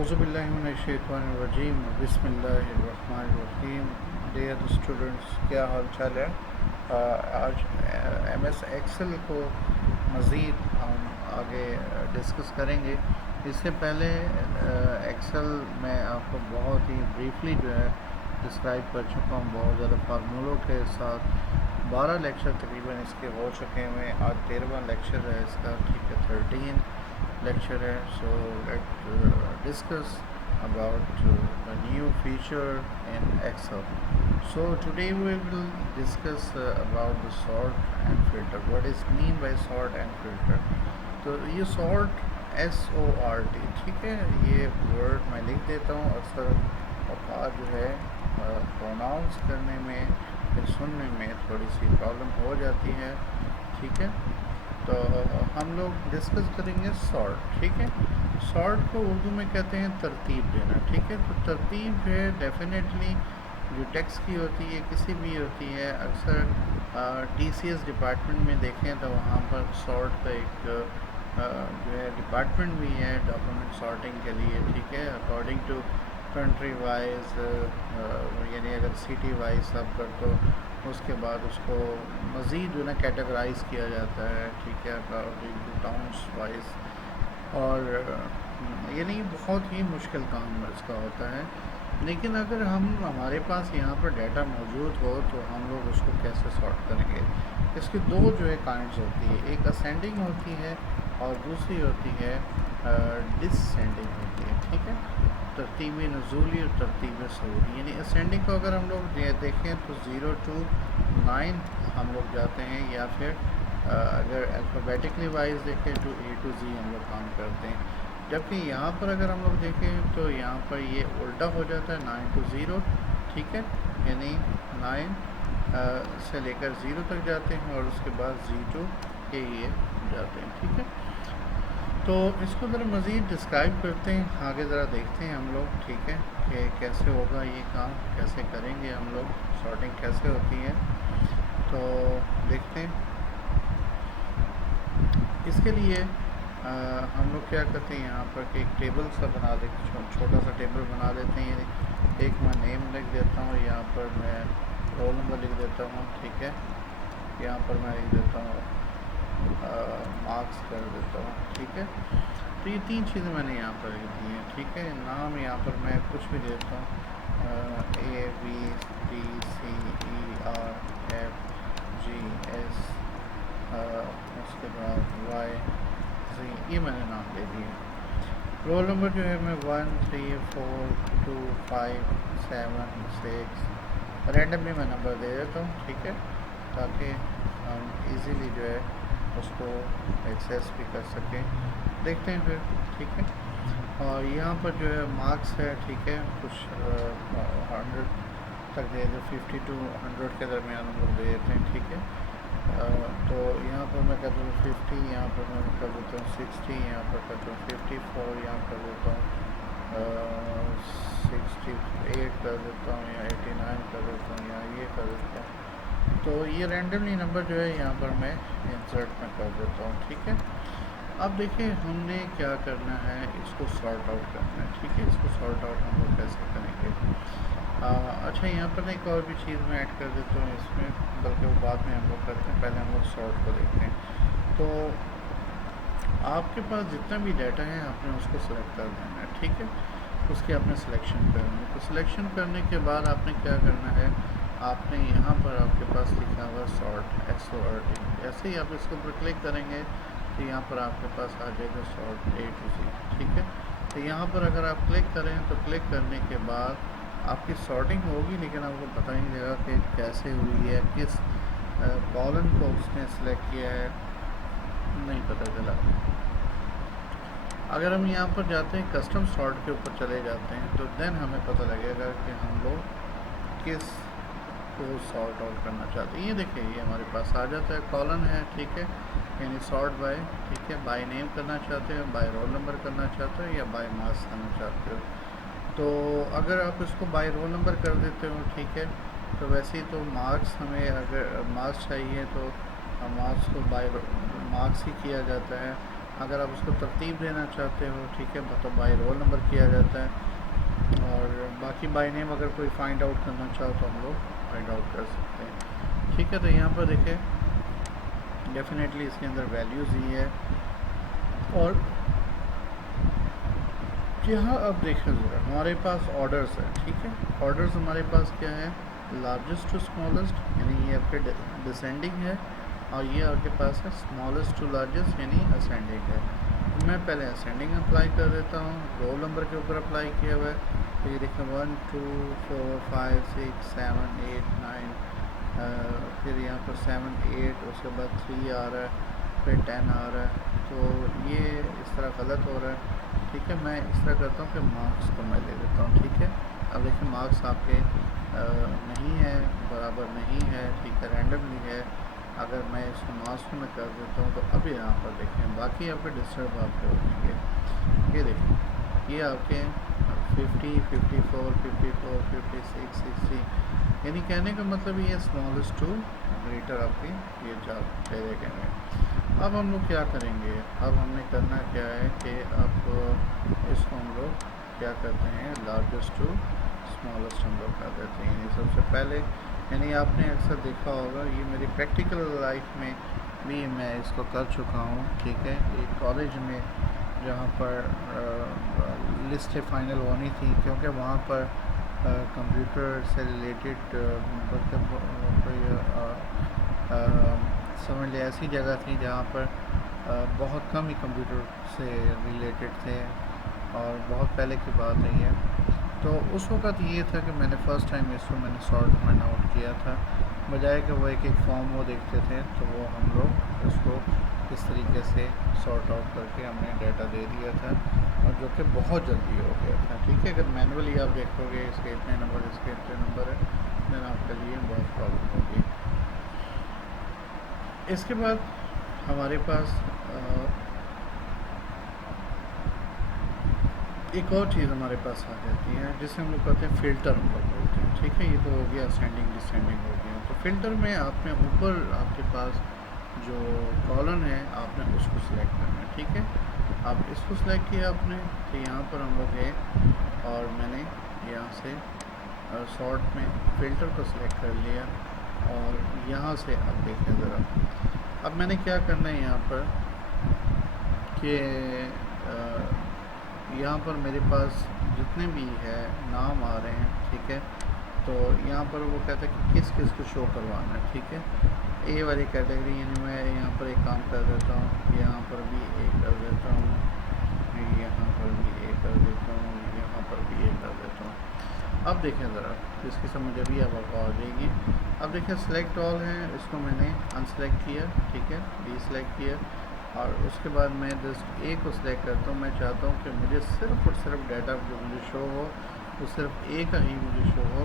औज़ुबिल्लाहिमिनश्शैतानिर्रजीम बिस्मिल्लाहिर्रहमानिर्रहीम। Dear students, क्या हाल चाल है। आज एमएस एक्सेल को मज़ीद हम आगे डिस्कस करेंगे। इससे पहले एक्सेल में आपको बहुत ही ब्रीफली जो है डिस्क्राइब कर चुका हूँ, बहुत ज़्यादा फार्मूलों के साथ। 12 लेक्चर तकरीबन इसके हो चुके हैं। आज 13वां लेक्चर है इसका, ठीक है, 13 lecture है. So let's discuss about the new feature in Excel. So today we will discuss about the sort and filter. What is mean by sort and filter? तो ये sort SORT, ठीक है, ये word मैं लिख देता हूँ। अक्सर औकात जो है प्रोनाउंस करने में फिर सुनने में थोड़ी सी प्रॉब्लम हो जाती है, ठीक है। तो हम लोग डिस्कस करेंगे सॉर्ट, ठीक है। सॉर्ट को उर्दू में कहते हैं तरतीब देना, ठीक है। तो तरतीब जो है डेफिनेटली जो टेक्स्ट की होती है, किसी भी होती है, अक्सर टीसीएस डिपार्टमेंट में देखें तो वहाँ पर सॉर्ट का एक जो है डिपार्टमेंट भी है डॉक्यूमेंट सॉर्टिंग के लिए, ठीक है। अकॉर्डिंग टू कंट्री वाइज, यानी अगर सिटी वाइज सब कर तो उसके बाद उसको मज़ीद जो है कैटेगराइज़ किया जाता है, ठीक है, अकॉर्डिंग टू टाउन्स वाइज। और यानी बहुत ही मुश्किल काम इसका होता है। लेकिन अगर हमारे पास यहाँ पर डाटा मौजूद हो तो हम लोग उसको कैसे सॉर्ट करेंगे। इसकी दो जो है काइंड्स होती है, एक असेंडिंग होती है और दूसरी होती है डिसेंडिंग होती है, ठीक है। तरतीब नज़ूली और तरतीब सऊदी। यानी असेंडिंग को अगर हम लोग देखें तो 0 to 9 हम लोग जाते हैं, या फिर अगर अल्फ़ाबेटिकली वाइज देखें तो A to Z हम लोग काम करते हैं। जबकि यहाँ पर अगर हम लोग देखें तो यहाँ पर ये उल्टा हो जाता है, 9 to 0, ठीक है। यानी 9 से लेकर 0 तक जाते हैं और उसके बाद Z to A ये जाते हैं, ठीक है। तो इसको ज़रा मज़ीद डिस्क्राइब करते हैं, आगे ज़रा देखते हैं हम लोग, ठीक है, कि कैसे होगा ये काम, कैसे करेंगे हम लोग, सॉर्टिंग कैसे होती है। तो देखते हैं। इसके लिए हम लोग क्या करते हैं, यहाँ पर एक टेबल सा बना देते, छोटा सा टेबल बना देते हैं। एक मैं नेम लिख देता हूँ, यहाँ पर मैं रोल नंबर लिख देता हूँ, ठीक है। यहाँ पर मैं लिख देता हूँ मार्क्स कर देता हूँ, ठीक है। तो ये तीन चीज़ें मैंने यहाँ पर लिख दी हैं, ठीक है। नाम यहाँ पर मैं कुछ भी देता हूँ, A B D C E R F G S, उसके बाद Y Z, ये मैंने नाम दे दिए। रोल नंबर जो है मैं 1 3 4 2 5 7 6 रैंडमली मैं नंबर दे देता हूँ, ठीक है, ताकि हम इजीली जो है उसको एक्सेस भी कर सकें। देखते हैं फिर, ठीक है। और यहाँ पर जो है मार्क्स है, ठीक है, कुछ 100 तक दे दो, 50 to 100 के दरमियान हम लोग दे देते हैं, ठीक है। तो यहाँ पर मैं कर दूँ 50, यहाँ पर मैं कर देता हूँ 60, यहाँ पर कर दूँ 54, यहाँ कर देता हूँ 68 कर देता हूँ, या 89 कर देता हूँ, या ये कर देता हूँ। तो ये रैंडमली नंबर जो है यहाँ पर मैं इंसर्ट में कर देता हूँ, ठीक है। अब देखिए हमने क्या करना है, इसको सॉर्ट आउट करना है, ठीक है। इसको सॉर्ट आउट हम लोग कैसे करेंगे। अच्छा, यहाँ पर एक और भी चीज़ मैं ऐड कर देता हूँ इसमें, बल्कि वो बाद में हम लोग करते हैं, पहले हम लोग सॉर्ट को देखते हैं। तो आपके पास जितना भी डाटा है आपने उसको सेलेक्ट कर देना है, ठीक है। उसकी आपने सिलेक्शन करनी है। तो सिलेक्शन करने के बाद आपने क्या करना है, आपने यहाँ पर आपके पास लिखा हुआ सॉर्ट SORT। ऐसे ही आप इसके ऊपर क्लिक करेंगे तो यहाँ पर आपके पास आ जाएगा सॉर्ट A to Z, ठीक है। तो यहाँ पर अगर आप क्लिक करें तो क्लिक करने के बाद आपकी सॉर्टिंग होगी, लेकिन आपको पता ही नहीं लगा कि कैसे हुई है, किस कॉलम को उसने सेलेक्ट किया है, नहीं पता चला। अगर हम यहाँ पर जाते हैं कस्टम सॉर्ट के ऊपर चले जाते हैं तो देन हमें पता लगेगा कि हम लोग किस को सॉर्ट आउट करना चाहते हैं। ये देखिए ये हमारे पास आ जाता है, कॉलम है, ठीक है, यानी सॉर्ट बाय, ठीक है, बाय नेम करना चाहते हैं, बाय रोल नंबर करना चाहते हो, या बाय मार्क्स करना चाहते हो। तो अगर आप इसको बाय रोल नंबर कर देते हो, ठीक है, तो वैसे ही तो मार्क्स, हमें अगर मार्क्स चाहिए तो मार्क्स को बाय मार्क्स ही किया जाता है। अगर आप उसको तरतीब देना चाहते हो, ठीक है, तो बाय रोल नंबर किया जाता है। और बाकी बाय नेम अगर कोई फाइंड आउट करना चाहो तो हम लोग फाइंड आउट कर सकते हैं, ठीक है। तो यहाँ पर देखें डेफिनेटली इसके अंदर वैल्यूज़ ही है। और यहाँ अब देखें ज़रा हमारे पास ऑर्डर्स है, ठीक है। ऑर्डर्स हमारे पास क्या है, लार्जेस्ट टू स्मॉलेस्ट, यानी ये आपके डिसेंडिंग है, और ये आपके पास है स्मॉलेस्ट टू लार्जेस्ट यानी असेंडिंग है। तो मैं पहले असेंडिंग अप्लाई कर देता हूँ, रोल नंबर के ऊपर अप्लाई किया हुआ है। तो ये देखें 1 2 4 5 6 7 8 9, फिर यहाँ पर 7 8, उसके बाद 3 आ रहा है, फिर 10 आ रहा है। तो ये इस तरह गलत हो रहा है, ठीक है। मैं इस तरह करता हूँ कि मार्क्स को मैं ले लेता हूँ, ठीक है। अब देखिए मार्क्स आपके नहीं है, बराबर नहीं है, ठीक है, रैंडमली है। अगर मैं इसको मार्क्स में कर देता हूँ तो अब यहाँ पर देखें बाकी आपके डिस्टर्ब आपके हो जाएंगे। ये देखें ये आपके 50 54 54 56 60, यानी कहने का मतलब ये स्मॉलेस्ट टू ग्रेटर आपकी ये जॉब दे देंगे। अब हम लोग क्या करेंगे, अब हमने करना क्या है कि अब इसको हम लोग क्या करते हैं, लार्जेस्ट टू स्मॉलेस्ट हम लोग कर देते हैं। यानी सबसे पहले, यानी आपने अक्सर देखा होगा, ये मेरी प्रैक्टिकल लाइफ में भी मैं इसको कर चुका हूँ, ठीक है। एक कॉलेज में जहाँ पर लिस्ट फाइनल होनी थी, क्योंकि वहाँ पर कंप्यूटर से रिलेटेड मतलब समझ लिया ऐसी जगह थी जहाँ पर बहुत कम ही कंप्यूटर से रिलेटेड थे, और बहुत पहले की बात है ये। तो उस वक़्त ये था कि मैंने फ़र्स्ट टाइम इसको मैंने सॉर्ट आउट किया था, बजाय कि वो एक एक फॉर्म वो देखते थे, तो वो हम लोग इसको इस तरीके से सॉर्ट आउट करके हमने डाटा दे दिया था, और जो कि बहुत जल्दी हो गया था, ठीक है। अगर मैनुअली आप देखोगे इसके इतने नंबर है, देन आपके लिए बहुत प्रॉब्लम होगी। इसके बाद हमारे पास एक और चीज़ हमारे पास आ जाती है जिसे हम लोग कहते हैं फ़िल्टर, हम लोग बोलते हैं, ठीक है। ये तो हो गया असेंडिंग डिसेंडिंग हो गया। तो फ़िल्टर में आपने ऊपर आपके पास जो कॉलम है आपने उसको सिलेक्ट करना है, ठीक है। आप इसको सिलेक्ट किया आपने, तो यहाँ पर हम लोग गए और मैंने यहाँ से सॉर्ट में फ़िल्टर को सिलेक्ट कर लिया, और यहाँ से अब देखें ज़रा, अब मैंने क्या करना है यहाँ पर कि यहाँ पर मेरे पास जितने भी है नाम आ रहे हैं, ठीक है। तो यहाँ पर वो कहता है कि किस किस को शो करवाना है, ठीक है। ए वाली कैटेगरी, यानी मैं यहाँ पर एक काम कर देता हूँ, यहाँ पर भी एक कर देता हूँ, यहाँ पर भी एक कर देता हूँ, यहाँ पर भी एक कर देता हूँ। अब देखें ज़रा इसकी समझ अभी अब आ जाएगी। अब देखें सिलेक्ट ऑल है, इसको मैंने अनसेलेक्ट किया, ठीक है, डीसेलेक्ट किया, और उसके बाद मैं जस्ट ए को सिलेक्ट करता हूँ। मैं चाहता हूँ कि मुझे सिर्फ और सिर्फ डाटा जो मुझे शो हो वो सिर्फ ए का ही मुझे शो हो,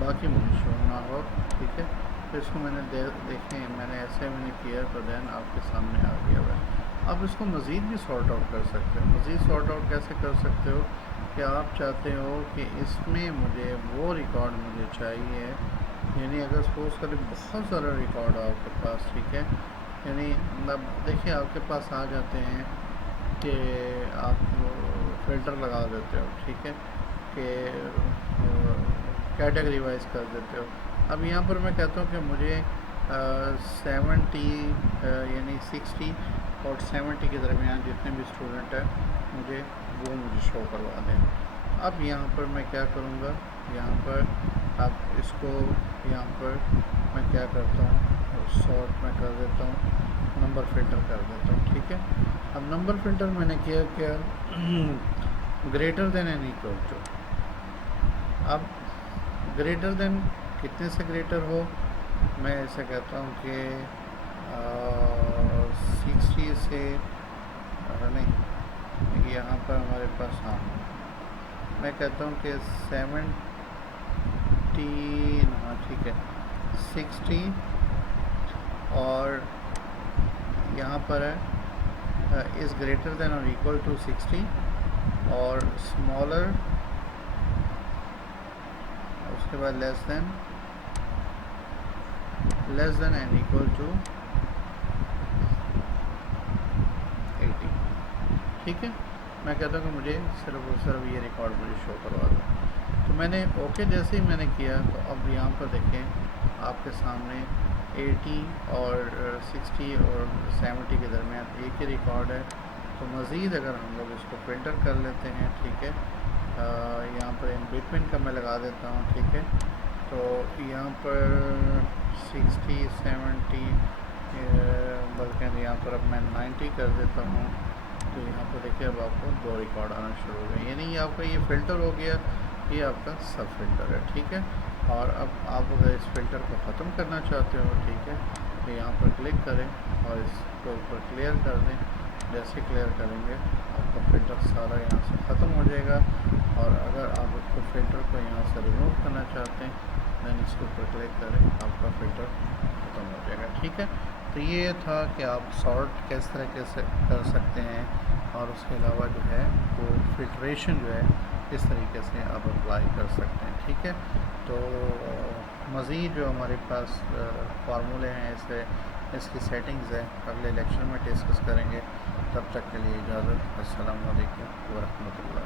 बाकी मुझे शो ना हो, ठीक है। तो इसको मैंने देखें मैंने ऐसे मैंने किया, तो देन आपके सामने आ गया हुआ है। अब इसको मज़ीद भी सॉर्ट आउट कर सकते हो। मज़ीद सॉर्ट आउट कैसे कर सकते हो कि आप चाहते हो कि इसमें मुझे वो रिकॉर्ड मुझे चाहिए, यानी अगर सपोज करें बहुत सारा रिकॉर्ड हो आपके पास, ठीक है, यानी मतलब देखिए आपके पास आ जाते हैं कि आप फ़िल्टर लगा देते हो, ठीक है, कि कैटेगरी वाइज कर देते हो। अब यहाँ पर मैं कहता हूँ कि मुझे 70 यानी 60 और 70 के दरमियान जितने भी स्टूडेंट हैं मुझे शो करवा दें। अब यहाँ पर मैं क्या करूँगा, यहाँ पर अब इसको यहाँ पर मैं क्या करता हूँ, सॉर्ट में कर देता हूँ, नंबर फ़िल्टर कर देता हूँ, ठीक है। अब नंबर फ़िल्टर मैंने किया क्या, greater than and equal to. अब ग्रेटर देन कितने से ग्रेटर हो, मैं ऐसे कहता हूँ कि 60 से नहीं, यहाँ पर हमारे पास हाँ मैं कहता हूँ कि 70, हाँ ठीक है, 60, और यहाँ पर है इज़ ग्रेटर देन और इक्वल टू 60, और स्मॉलर, उसके बाद less than and equal to 80, ठीक है। मैं कहता हूँ कि मुझे सिर्फ और सिर्फ ये रिकॉर्ड मुझे शो करवा दो। तो मैंने ओके जैसे ही मैंने किया, तो अब यहाँ पर देखें आपके सामने 80 और 60 और 70 के दरमियान एक ही रिकॉर्ड है। तो मज़ीद अगर हम लोग इसको फ़िल्टर कर लेते हैं, ठीक है, यहाँ पर इन बिटवीन का मैं लगा देता हूँ, ठीक है। तो यहाँ पर 60 70 बल्कि यहाँ पर अब मैं 90 कर देता हूँ। तो यहाँ पर देखिए अब आपको 2 रिकॉर्ड आना शुरू हो गए, यानी आपका ये फ़िल्टर हो गया, ये आपका सब फ़िल्टर है, ठीक है। और अब आप अगर इस फ़िल्टर को ख़त्म करना चाहते हो, ठीक है, तो यहाँ पर क्लिक करें और इसके ऊपर क्लियर कर दें। जैसे क्लियर करेंगे आपका फ़िल्टर सारा यहाँ से ख़त्म हो जाएगा। और अगर आप उसको फ़िल्टर को यहाँ से रिमूव करना चाहते हैं, दैन इसके ऊपर क्लिक करें, आपका फ़िल्टर ख़त्म हो जाएगा, ठीक है। तो ये था कि आप सॉर्ट किस तरीके से कर सकते हैं, और उसके अलावा जो है वो फ़िल्ट्रेशन जो है इस तरीके से आप अप्लाई कर सकते हैं, ठीक है। तो मज़ीद जो हमारे पास फार्मूले हैं, इसकी सेटिंग्स है, अगले लेक्चर में डिस्कस करेंगे। तब तक के लिए इजाज़त। अस्सलाम वालेकुम व रहमतुल्लाह।